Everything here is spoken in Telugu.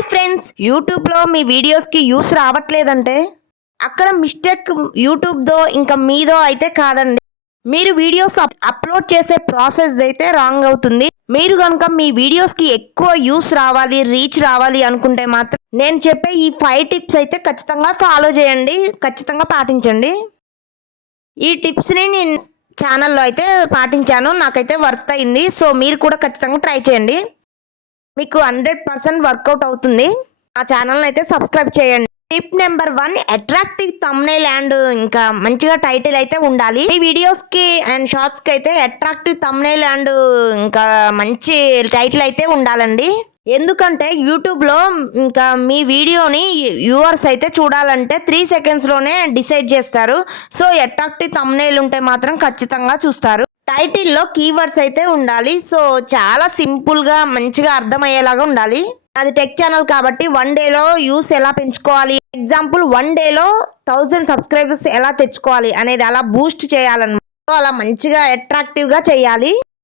హాయ్ ఫ్రెండ్స్, యూట్యూబ్లో మీ వీడియోస్కి యూస్ రావట్లేదంటే అక్కడ మిస్టేక్ యూట్యూబ్దో ఇంకా మీదో అయితే కాదండి. మీరు వీడియోస్ అప్లోడ్ చేసే ప్రాసెస్ అయితే రాంగ్ అవుతుంది. మీరు కనుక మీ వీడియోస్కి ఎక్కువ యూస్ రావాలి, రీచ్ రావాలి అనుకుంటే మాత్రం నేను చెప్పే ఈ 5 టిప్స్ అయితే ఖచ్చితంగా ఫాలో చేయండి, ఖచ్చితంగా పాటించండి. ఈ టిప్స్ని నేను ఛానల్లో అయితే పాటించాను, నాకైతే వర్త్ అయింది. సో మీరు కూడా ఖచ్చితంగా ట్రై చేయండి, మీకు 100% వర్కౌట్ అవుతుంది. ఆ ఛానల్ని అయితే సబ్స్క్రైబ్ చేయండి. Tip number 1, attractive thumbnail and ఇంకా మంచిగా టైటిల్ అయితే ఉండాలి. ఈ వీడియోస్కి అండ్ షార్ట్స్కి అయితే అట్రాక్టివ్ థంబ్నెయిల్ అండ్ ఇంకా మంచి టైటిల్ అయితే ఉండాలండి. ఎందుకంటే యూట్యూబ్లో ఇంకా మీ వీడియోని వ్యూవర్స్ అయితే చూడాలంటే 3 సెకండ్స్లోనే డిసైడ్ చేస్తారు. సో అట్రాక్టివ్ థంబ్నెయిల్ ఉంటే మాత్రం ఖచ్చితంగా చూస్తారు. టైటిల్లో కీవర్డ్స్ అయితే ఉండాలి. సో చాలా సింపుల్గా మంచిగా అర్థమయ్యేలాగా ఉండాలి. అది టెక్ ఛానల్ కాబట్టి 1 డేలో యూస్ ఎలా పెంచుకోవాలి, ఎగ్జాంపుల్ 1 డేలో 1000 సబ్స్క్రైబర్స్ ఎలా తెచ్చుకోవాలి అనేది అలా బూస్ట్ చేయాలన్నమాట. అలా మంచిగా అట్రాక్టివ్గా చేయాలి.